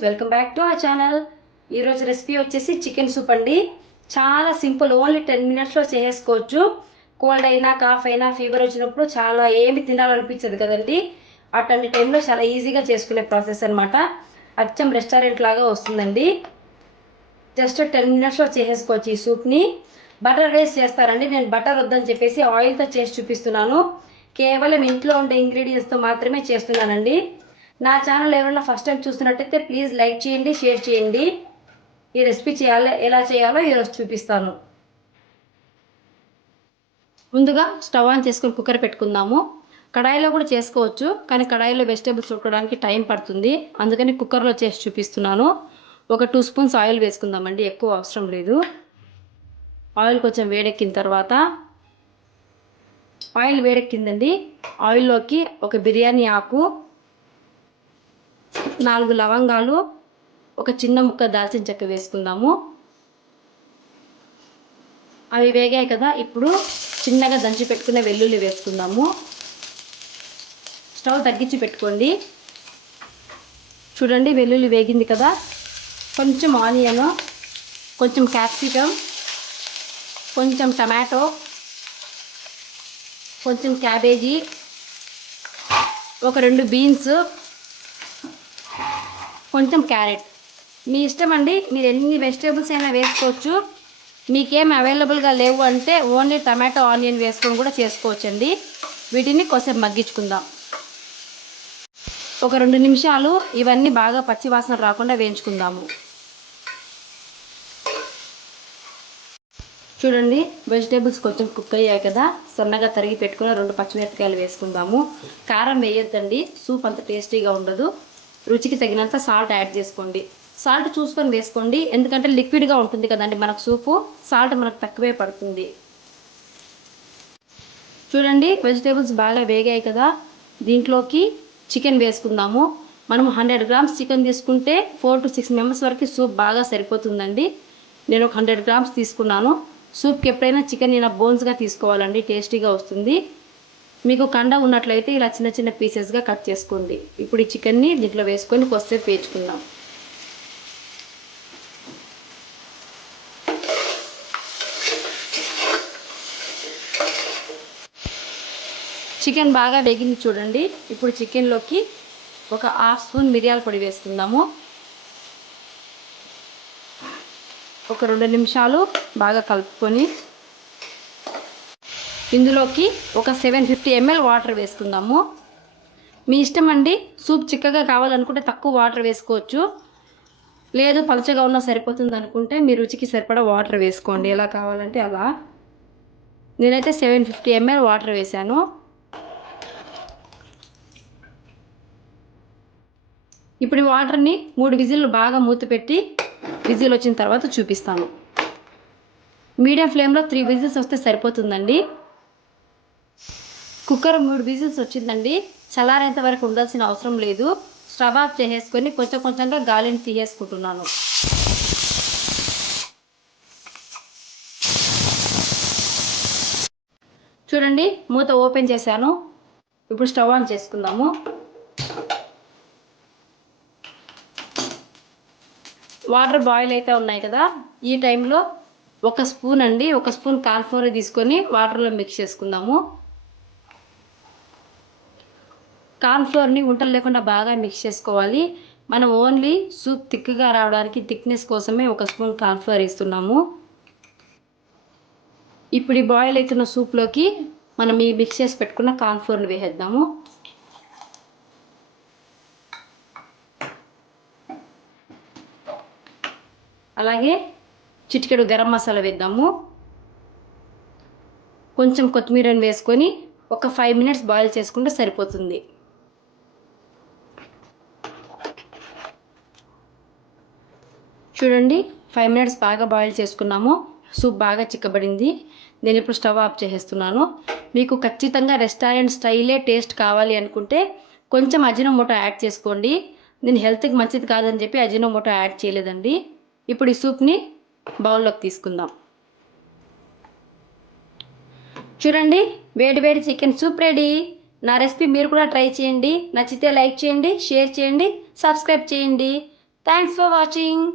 Friends, welcome back to our channel. ఈరోజు recipe వచ్చేసి chicken soup అండి. చాలా సింపుల్, ఓన్లీ 10 మినిట్స్లో చేసుకోవచ్చు. కోల్డ్ అయినా, కాఫ్ అయినా, ఫీవర్ వచ్చినప్పుడు చాలా ఏమి తినాలనిపించదు కదండి. అటువంటి టైంలో చాలా ఈజీగా చేసుకునే ప్రాసెస్ అనమాట. అచ్చం రెస్టారెంట్ లాగా వస్తుందండి. జస్ట్ 10 మినిట్స్లో చేసేసుకోవచ్చు ఈ సూప్ని. బటర్ రైస్ చేస్తారండి. నేను బటర్ వద్దని చెప్పేసి ఆయిల్తో చేసి చూపిస్తున్నాను. కేవలం ఇంట్లో ఉండే ఇంగ్రీడియంట్స్తో మాత్రమే చేస్తున్నానండి. నా ఛానల్ ఎవరైనా ఫస్ట్ టైం చూస్తున్నట్టయితే ప్లీజ్ లైక్ చేయండి, షేర్ చేయండి. ఈ రెసిపీ ఎలా చేయాలో ఈరోజు చూపిస్తాను. ముందుగా స్టవ్ ఆన్ చేసుకొని కుక్కర్ పెట్టుకుందాము. కడాయిలో కూడా చేసుకోవచ్చు, కానీ కడాయిలో వెజిటేబుల్స్ ఉడకడానికి టైం పడుతుంది. అందుకని కుక్కర్లో చేసి చూపిస్తున్నాను. ఒక 2 స్పూన్స్ ఆయిల్ వేసుకుందామండి, ఎక్కువ అవసరం లేదు. ఆయిల్ కొంచెం వేడెక్కిన తర్వాత, ఆయిల్ వేడెక్కిందండి. ఆయిల్లోకి ఒక బిర్యానీ ఆకు, 4 లవంగాలు, ఒక చిన్న ముక్క దాల్చిన చెక్క వేసుకుందాము. అవి వేగాయి కదా, ఇప్పుడు చిన్నగా దంచి పెట్టుకునే వెల్లుల్లి వేసుకుందాము. స్టవ్ తగ్గించి పెట్టుకోండి. చూడండి, వెల్లుల్లి వేగింది కదా. కొంచెం ఆనియన్, కొంచెం క్యాప్సికమ్, కొంచెం టమాటో, కొంచెం క్యాబేజీ, ఒక 2 బీన్స్, కొంచెం క్యారెట్. మీ ఇష్టం అండి, మీరు ఎన్ని వెజిటేబుల్స్ అయినా వేసుకోవచ్చు. మీకేం అవైలబుల్గా లేవు అంటే ఓన్లీ టమాటో, ఆనియన్ వేసుకొని కూడా చేసుకోవచ్చండి. వీటిని కొంచెం మగ్గించుకుందాం. ఒక 2 నిమిషాలు ఇవన్నీ బాగా పచ్చివాసన రాకుండా వేయించుకుందాము. చూడండి, వెజిటేబుల్స్ కొంచెం కుక్ అయ్యాయి కదా. సన్నగా తరిగి పెట్టుకుని 2 పచ్చిమిరపకాయలు వేసుకుందాము. కారం వేయొద్దండి, సూప్ అంత టేస్టీగా ఉండదు. రుచికి తగినంత సాల్ట్ యాడ్ చేసుకోండి. సాల్ట్ చూసుకొని వేసుకోండి, ఎందుకంటే లిక్విడ్గా ఉంటుంది కదండి మనకు సూపు. సాల్ట్ మనకు తక్కువే పడుతుంది. చూడండి, వెజిటేబుల్స్ బాగా వేగాయి కదా. దీంట్లోకి చికెన్ వేసుకుందాము. మనం 100 గ్రామ్స్ చికెన్ తీసుకుంటే 4 to 6 మెంబర్స్ వరకు సూప్ బాగా సరిపోతుందండి. నేను ఒక 100 గ్రామ్స్ తీసుకున్నాను. సూప్కి ఎప్పుడైనా చికెన్ ఇలా బోన్స్గా తీసుకోవాలండి, టేస్టీగా వస్తుంది. మీకు కండ ఉన్నట్లయితే ఇలా చిన్న చిన్న పీసెస్గా కట్ చేసుకోండి. ఇప్పుడు ఈ చికెన్ని దీంట్లో వేసుకొని కొద్దిసేపు వేయించుకుందాం. చికెన్ బాగా వేగింది చూడండి. ఇప్పుడు చికెన్లోకి ఒక 1/2 స్పూన్ మిరియాల పొడి వేసుకుందాము. ఒక 2 నిమిషాలు బాగా కలుపుకొని ఇందులోకి ఒక 750 ml వాటర్ వేసుకుందాము. మీ ఇష్టం అండి, సూప్ చిక్కగా కావాలనుకుంటే తక్కువ వాటర్ వేసుకోవచ్చు. లేదు పలచగా ఉన్నా సరిపోతుంది అనుకుంటే మీ రుచికి సరిపడా వాటర్ వేసుకోండి, ఎలా కావాలంటే అలా. నేనైతే 750 ml వాటర్ వేసాను. ఇప్పుడు వాటర్ని 3 విజిల్లు బాగా మూత పెట్టి, విజిల్ వచ్చిన తర్వాత చూపిస్తాను. మీడియం ఫ్లేమ్లో 3 విజిల్స్ వస్తే సరిపోతుందండి. కుక్కర్ 3 విజిల్స్ వచ్చిందండి. చల్లారేంత వరకు ఉండాల్సిన అవసరం లేదు. స్టవ్ ఆఫ్ చేసేసుకొని కొంచెం కొంచెంగా గాలిని తీసేసుకుంటున్నాను. చూడండి, మూత ఓపెన్ చేశాను. ఇప్పుడు స్టవ్ ఆన్ చేసుకుందాము. వాటర్ బాయిల్ అయితే ఉన్నాయి కదా. ఈ టైంలో ఒక స్పూన్ అండి, ఒక స్పూన్ కార్న్ఫ్లోర్ తీసుకొని వాటర్లో మిక్స్ చేసుకుందాము. కార్న్ఫ్లోర్ని ఉంటలు లేకుండా బాగా మిక్స్ చేసుకోవాలి. మనం ఓన్లీ సూప్ థిక్గా రావడానికి, థిక్నెస్ కోసమే ఒక స్పూన్ కార్న్ఫ్లోర్ వేస్తున్నాము. ఇప్పుడు ఈ బాయిల్ అవుతున్న సూప్లోకి మనం ఈ మిక్స్ చేసి పెట్టుకున్న కార్న్ఫ్లోర్ని వేసేద్దాము. అలాగే చిటికెడు గరం మసాలా వేద్దాము. కొంచెం కొత్తిమీరని వేసుకొని ఒక 5 మినిట్స్ బాయిల్ చేసుకుంటే సరిపోతుంది. చూడండి, 5 మినిట్స్ బాగా బాయిల్ చేసుకున్నాము. సూప్ బాగా చిక్కబడింది. నేను ఇప్పుడు స్టవ్ ఆఫ్ చేసేస్తున్నాను. మీకు ఖచ్చితంగా రెస్టారెంట్ స్టైలే టేస్ట్ కావాలి అనుకుంటే కొంచెం అజినోమోటో యాడ్ చేసుకోండి. నేను హెల్త్కి మంచిది కాదని చెప్పి అజినోమోటో యాడ్ చేయలేదండి. ఇప్పుడు ఈ సూప్ని బౌల్లోకి తీసుకుందాం. చూడండి, వేడి వేడి చికెన్ సూప్ రెడీ. నా రెసిపీ మీరు కూడా ట్రై చేయండి. నచ్చితే లైక్ చేయండి, షేర్ చేయండి, సబ్స్క్రైబ్ చేయండి. Thanks for watching.